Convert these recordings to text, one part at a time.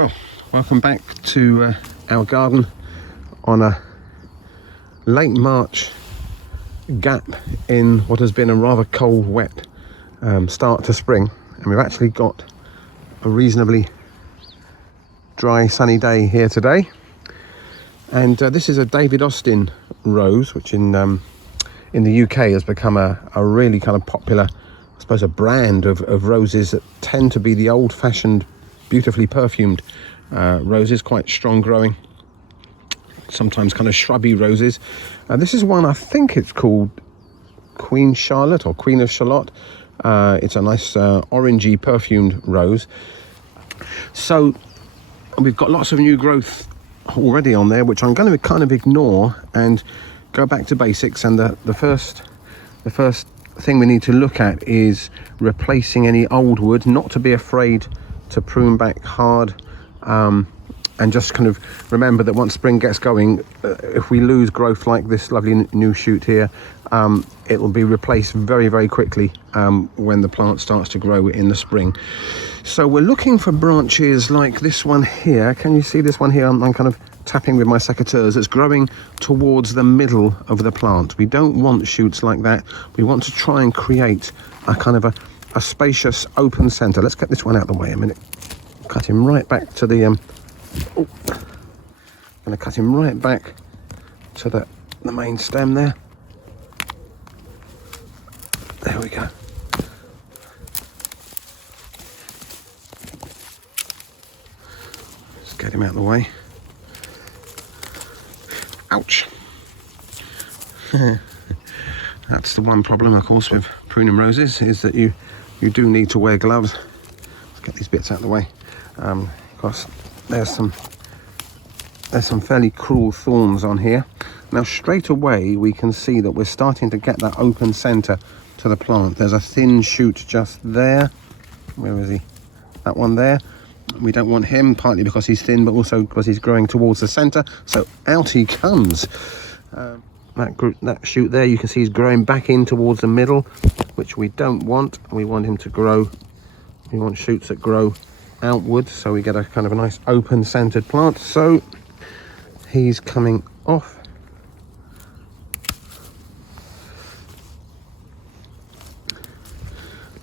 Well, welcome back to our garden on a late March gap in what has been a rather cold, wet start to spring, and we've actually got a reasonably dry, sunny day here today. And this is a David Austin rose, which in the UK has become a really kind of popular, I suppose, a brand of roses that tend to be the old-fashioned, beautifully perfumed roses, quite strong growing, sometimes kind of shrubby roses. This is one, I think it's called Queen Charlotte or Queen of Shalott. It's a nice orangey perfumed rose. So we've got lots of new growth already on there, which I'm going to kind of ignore and go back to basics. And the first thing we need to look at is replacing any old wood, not to be afraid to prune back hard, and just kind of remember that once spring gets going, if we lose growth like this lovely new shoot here, it will be replaced very, very quickly when the plant starts to grow in the spring. So we're looking for branches like this one here. Can you see this one here? I'm kind of tapping with my secateurs. It's growing towards the middle of the plant. We don't want shoots like that. We want to try and create a kind of a spacious open center. Let's get this one out of the way a minute. Cut him right back to the I'm going to cut him right back to the main stem there. There we go. Let's get him out of the way. Ouch. That's the one problem, of course, with pruning roses, is that you do need to wear gloves. Let's get these bits out of the way. Of course, there's some fairly cruel thorns on here. Now straight away we can see that we're starting to get that open center to the plant. There's a thin shoot just there. Where is he? That one there. We don't want him, partly because he's thin, but also because he's growing towards the center. So out he comes. That shoot there, you can see he's growing back in towards the middle, which we don't want. We want him to grow. We want shoots that grow outward, so we get a kind of a nice open centered plant. So he's coming off.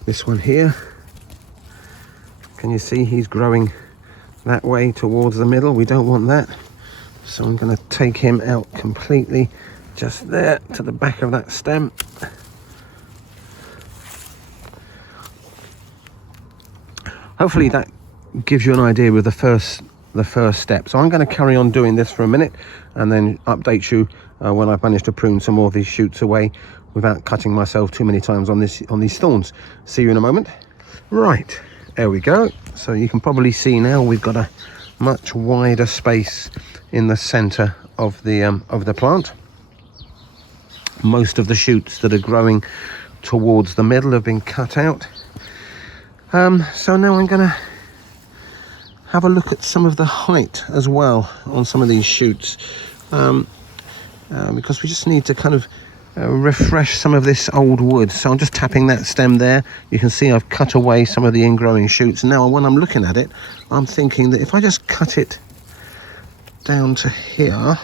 This one here, can you see he's growing that way towards the middle? We don't want that, so I'm going to take him out completely, just there to the back of that stem. Hopefully that gives you an idea with the first step. So I'm going to carry on doing this for a minute and then update you when I've managed to prune some more of these shoots away without cutting myself too many times on these thorns. See you in a moment. Right, there we go. So you can probably see now we've got a much wider space in the center of the plant. Most of the shoots that are growing towards the middle have been cut out. So now I'm going to have a look at some of the height as well on some of these shoots, because we just need to kind of refresh some of this old wood. So I'm just tapping that stem there. You can see I've cut away some of the ingrowing shoots. Now when I'm looking at it, I'm thinking that if I just cut it down to here,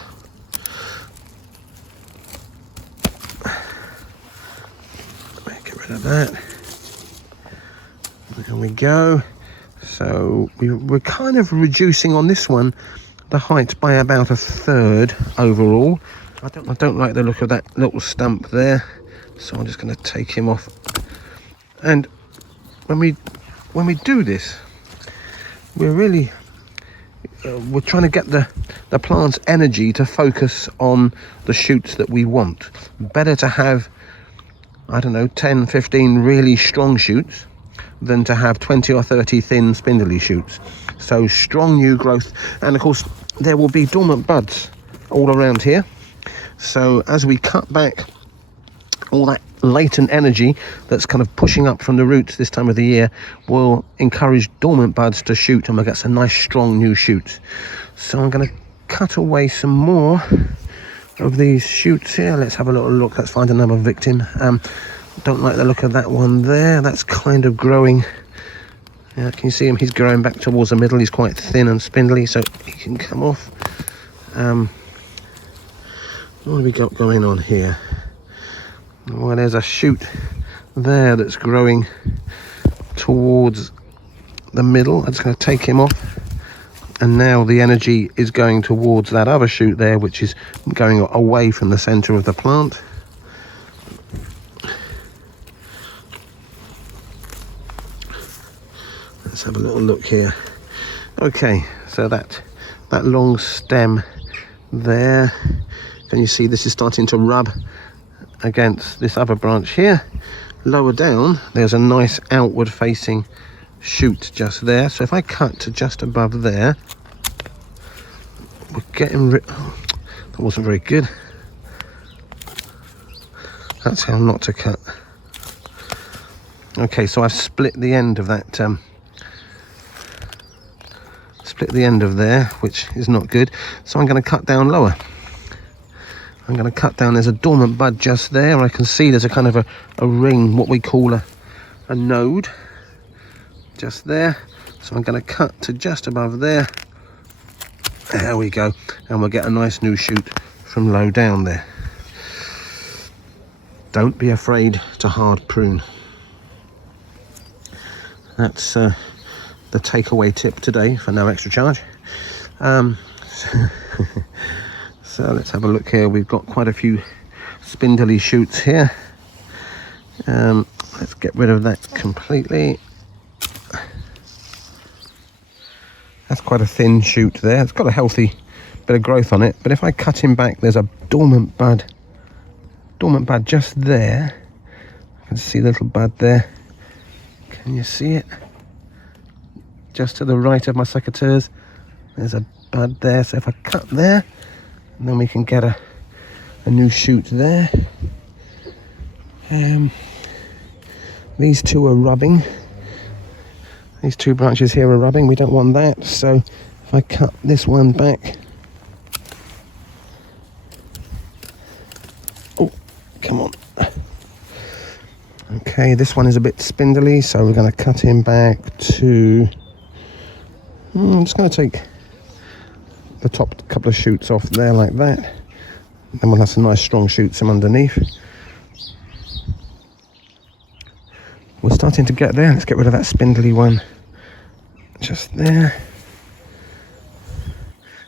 get rid of that. There we go. So we're kind of reducing on this one the height by about a third overall. I don't like the look of that little stump there, so I'm just going to take him off. And when we do this, we're trying to get the plant's energy to focus on the shoots that we want. Better to have, I don't know, 10, 15 really strong shoots than to have 20 or 30 thin spindly shoots. So strong new growth, and of course there will be dormant buds all around here. So as we cut back all that latent energy that's kind of pushing up from the roots this time of the year, will encourage dormant buds to shoot, and we'll get some nice strong new shoots. So I'm going to cut away some more of these shoots here. Let's have a little look. Let's find another victim. Don't like the look of that one there. That's kind of growing Can you see him? He's growing back towards the middle. He's quite thin and spindly, so he can come off. What have we got going on here? Well, there's a shoot there that's growing towards the middle. I'm just going to take him off, and now the energy is going towards that other shoot there, which is going away from the center of the plant. Let's have a little look here. Okay, so that long stem there, can you see this is starting to rub against this other branch here? Lower down there's a nice outward facing shoot just there, so if I cut to just above there, we're getting rid. Oh, that wasn't very good. That's how not to cut. Okay, so I've split the end of that split the end of there, which is not good, so I'm going to cut down lower. I'm going to cut down. There's a dormant bud just there. I can see there's a kind of a ring, what we call a node just there, so I'm going to cut to just above there. There we go, and we'll get a nice new shoot from low down there. Don't be afraid to hard prune. That's the takeaway tip today for no extra charge. So let's have a look here. We've got quite a few spindly shoots here. Let's get rid of that completely. That's quite a thin shoot there. It's got a healthy bit of growth on it, but if I cut him back, there's a dormant bud just there. I can see the little bud there. Can you see it? Just to the right of my secateurs, there's a bud there. So if I cut there, and then we can get a new shoot there. These two are rubbing. These two branches here are rubbing. We don't want that. So if I cut this one back, oh, come on. Okay, this one is a bit spindly, so we're going to cut him back to. I'm just going to take the top couple of shoots off there like that. Then we'll have some nice strong shoots from underneath. We're starting to get there. Let's get rid of that spindly one just there.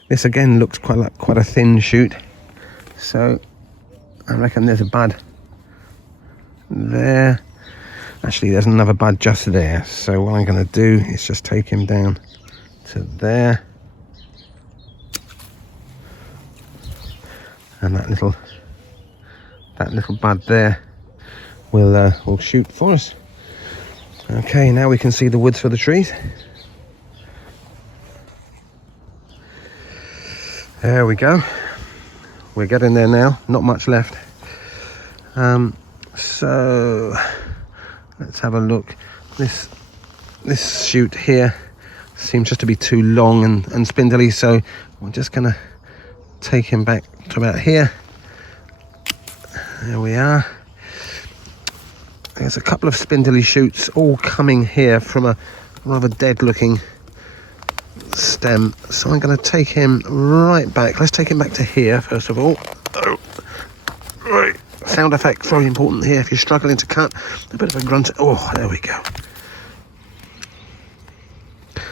This again looks quite a thin shoot, so I reckon there's a bud there. Actually, there's another bud just there, so what I'm going to do is just take him down to there, and that little bud there will shoot for us. Okay, now we can see the woods for the trees. There we go. We're getting there now. Not much left. So let's have a look. This shoot here seems just to be too long and spindly, so we're just gonna take him back to about here. There we are. There's a couple of spindly shoots all coming here from a rather dead looking stem, so I'm going to take him right back. Let's take him back to here first of all. Oh, right. Sound effect very important here if you're struggling to cut. A bit of a grunt. Oh, there we go. Do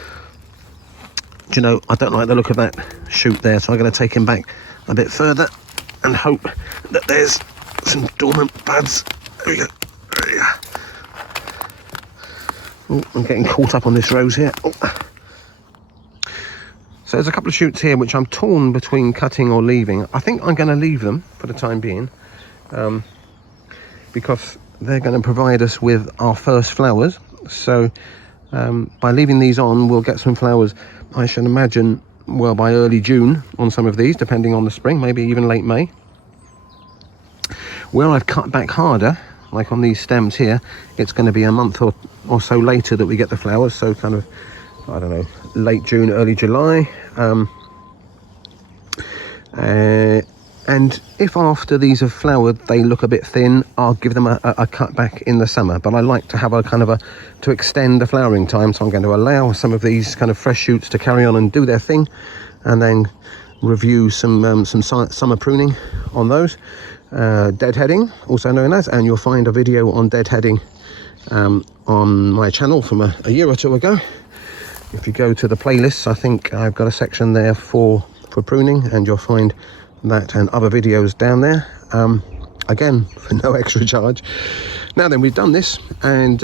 you know, I don't like the look of that shoot there, so I'm going to take him back a bit further and hope that there's some dormant buds. There we go. There we go. Oh, I'm getting caught up on this rose here. Oh. So there's a couple of shoots here which I'm torn between cutting or leaving. I think I'm going to leave them for the time being, because they're going to provide us with our first flowers. So by leaving these on, we'll get some flowers, I should imagine, well, by early June on some of these, depending on the spring, maybe even late May. Where I've cut back harder, like on these stems here, it's going to be a month or so later that we get the flowers, so kind of, I don't know, late June, early July. And if after these have flowered they look a bit thin, I'll give them a cut back in the summer. But I like to have a kind of to extend the flowering time, so I'm going to allow some of these kind of fresh shoots to carry on and do their thing, and then review some summer pruning on those. Deadheading, also known as, and you'll find a video on deadheading on my channel from a year or two ago. If you go to the playlists, I think I've got a section there for pruning, and you'll find that and other videos down there, again for no extra charge. Now then, we've done this, and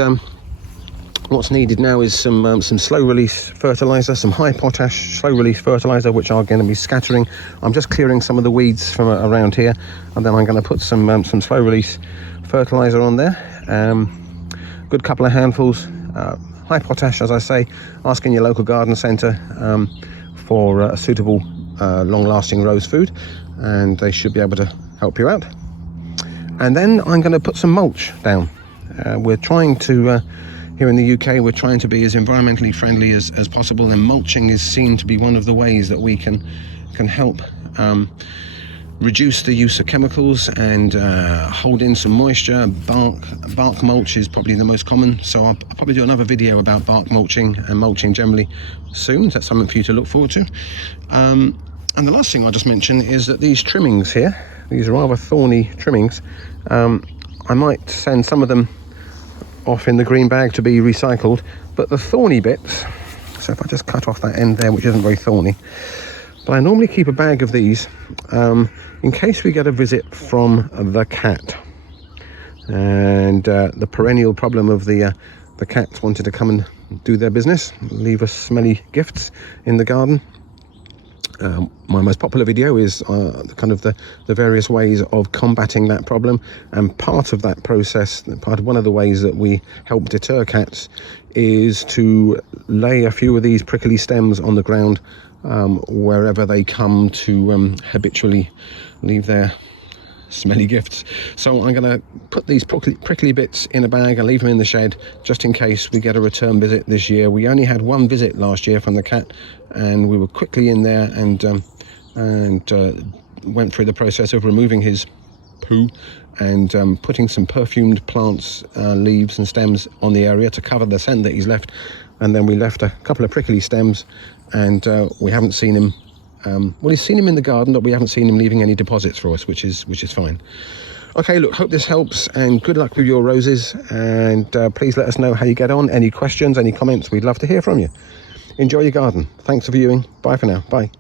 what's needed now is some slow release fertilizer, some high potash slow release fertilizer, which I'm going to be scattering. I'm just clearing some of the weeds from around here, and then I'm going to put some slow release fertilizer on there. Good couple of handfuls. High potash, as I say, asking your local garden centre for a suitable long-lasting rose food, and they should be able to help you out. And then I'm going to put some mulch down. We're trying to here in the UK, we're trying to be as environmentally friendly as possible, and mulching is seen to be one of the ways that we can help reduce the use of chemicals and hold in some moisture. Bark mulch is probably the most common, so I'll probably do another video about bark mulching and mulching generally soon. That's something for you to look forward to. And the last thing I'll just mention is that these trimmings here, these rather thorny trimmings, I might send some of them off in the green bag to be recycled, but the thorny bits, so if I just cut off that end there, which isn't very thorny, but I normally keep a bag of these in case we get a visit from the cat, and the perennial problem of the cats wanted to come and do their business, leave us smelly gifts in the garden. My most popular video is kind of the various ways of combating that problem, and part of that process, one of the ways that we help deter cats is to lay a few of these prickly stems on the ground wherever they come to habitually leave their smelly gifts. So I'm going to put these prickly bits in a bag and leave them in the shed just in case we get a return visit this year. We only had one visit last year from the cat, and we were quickly in there and went through the process of removing his poo and putting some perfumed plants, leaves and stems on the area to cover the scent that he's left. And then we left a couple of prickly stems, and we haven't seen him. Well, he's seen him in the garden, but we haven't seen him leaving any deposits for us, which is fine. Okay, look, hope this helps, and good luck with your roses, and please let us know how you get on. Any questions, any comments, we'd love to hear from you. Enjoy your garden. Thanks for viewing. Bye for now. Bye.